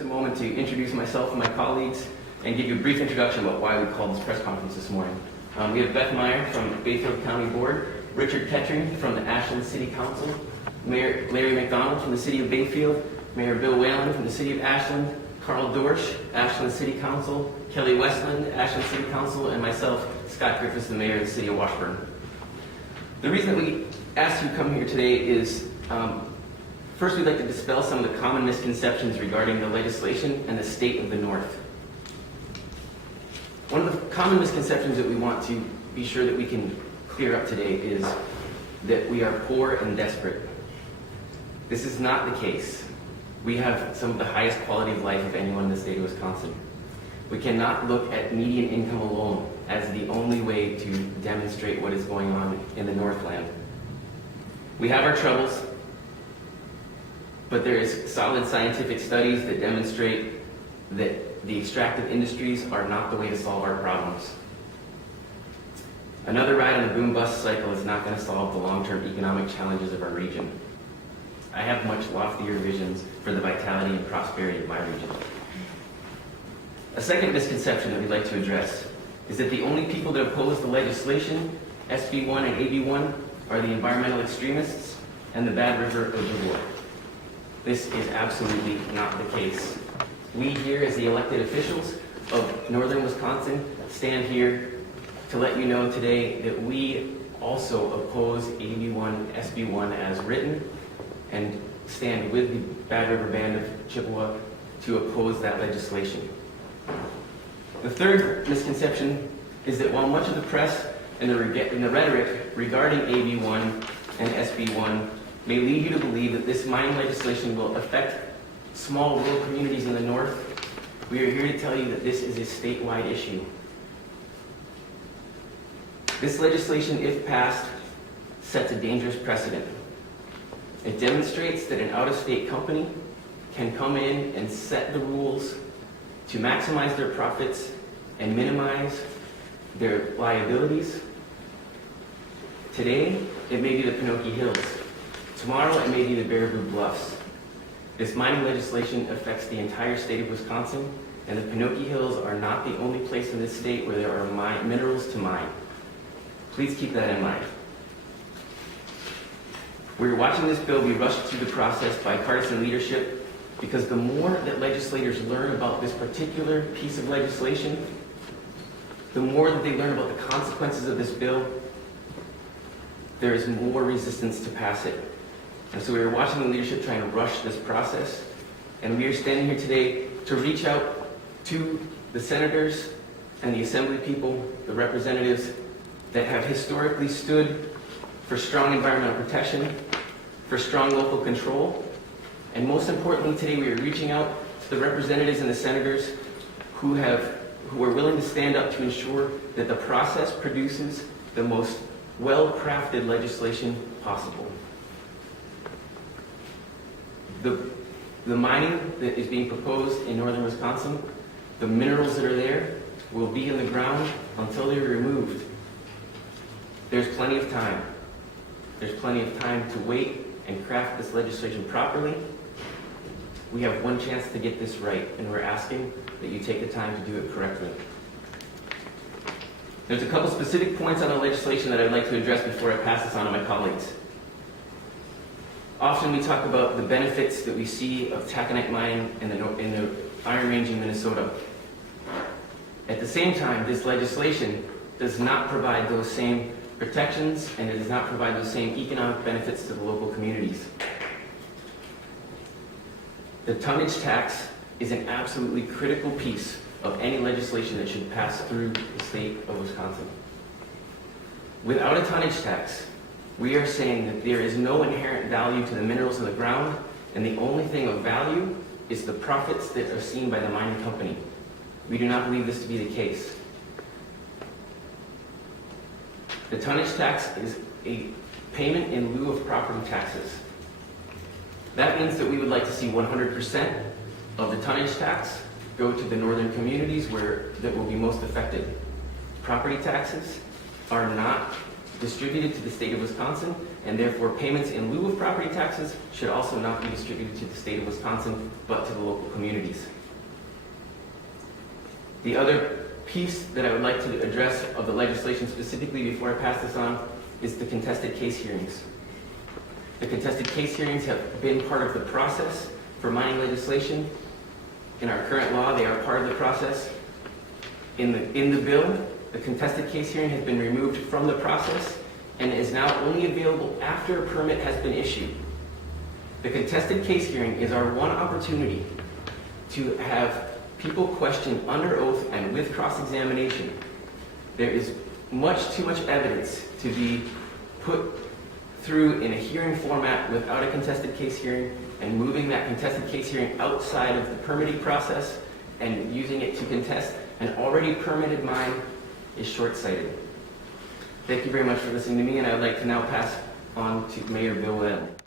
just a moment to introduce myself and my colleagues and give you a brief introduction about why we called this press conference this morning. We have Beth Meyer from Bayfield County Board, Richard Kettering from the Ashland City Council, Mayor Larry McDonald from the City of Bayfield, Mayor Bill Whalen from the City of Ashland, Carl Dorsch, Ashland City Council, Kelly Westland, Ashland City Council, and myself, Scott Griffiths, the Mayor of the City of Washburn. The reason that we asked you to come here today is first, we'd like to dispel some of the common misconceptions regarding the legislation and the state of the North. One of the common misconceptions that we want to be sure that we can clear up today is that we are poor and desperate. This is not the case. We have some of the highest quality of life of anyone in the state of Wisconsin. We cannot look at median income alone as the only way to demonstrate what is going on in the Northland. We have our troubles, but there is solid scientific studies that demonstrate that the extractive industries are not the way to solve our problems. Another ride on the boom-bust cycle is not going to solve the long-term economic challenges of our region. I have much loftier visions for the vitality and prosperity of my region. A second misconception that we'd like to address is that the only people that oppose the legislation, SB1 and AB1, are the environmental extremists and the Bad River Ojibwe. This is absolutely not the case. We here as the elected officials of northern Wisconsin stand here to let you know today that we also oppose AB1, SB1 as written and stand with the Bad River Band of Chippewa to oppose that legislation. The third misconception is that while much of the press and the rhetoric regarding AB1 and SB1 may lead you to believe that this mining legislation will affect small rural communities in the north, we are here to tell you that this is a statewide issue. This legislation, if passed, sets a dangerous precedent. It demonstrates that an out-of-state company can come in and set the rules to maximize their profits and minimize their liabilities. Today, it may be the Penokee Hills. Tomorrow, it may be the Baraboo Bluffs. This mining legislation affects the entire state of Wisconsin, and the Penokee Hills are not the only place in this state where there are minerals to mine. Please keep that in mind. We're watching this bill be rushed through the process by partisan leadership because the more that legislators learn about this particular piece of legislation, the more that they learn about the consequences of this bill, there is more resistance to pass it. And so we are watching the leadership trying to rush this process, and we are standing here today to reach out to the senators and the assembly people, the representatives that have historically stood for strong environmental protection, for strong local control, and most importantly today we are reaching out to the representatives and the senators who are willing to stand up to ensure that the process produces the most well-crafted legislation possible. The mining that is being proposed in northern Wisconsin, the minerals that are there will be in the ground until they're removed. There's plenty of time. There's plenty of time to wait and craft this legislation properly. We have one chance to get this right, and we're asking that you take the time to do it correctly. There's a couple specific points on the legislation that I'd like to address before I pass this on to my colleagues. Often we talk about the benefits that we see of taconite mining in the Iron Range in Minnesota. At the same time, this legislation does not provide those same protections, and it does not provide those same economic benefits to the local communities. The tonnage tax is an absolutely critical piece of any legislation that should pass through the state of Wisconsin. Without a tonnage tax, we are saying that there is no inherent value to the minerals in the ground, and the only thing of value is the profits that are seen by the mining company. We do not believe this to be the case. The tonnage tax is a payment in lieu of property taxes. That means that we would like to see 100% of the tonnage tax go to the northern communities that will be most affected. Property taxes are not distributed to the state of Wisconsin, and therefore payments in lieu of property taxes should also not be distributed to the state of Wisconsin, but to the local communities. The other piece that I would like to address of the legislation specifically before I pass this on is the contested case hearings. The contested case hearings have been part of the process for mining legislation. In our current law, they are part of the process. In the bill, the contested case hearing has been removed from the process and is now only available after a permit has been issued. The contested case hearing is our one opportunity to have people question under oath and with cross-examination. There is much too much evidence to be put through in a hearing format without a contested case hearing, and moving that contested case hearing outside of the permitting process and using it to contest an already permitted mine is short-sighted. Thank you very much for listening to me, and I would like to now pass on to Mayor Bill Webb.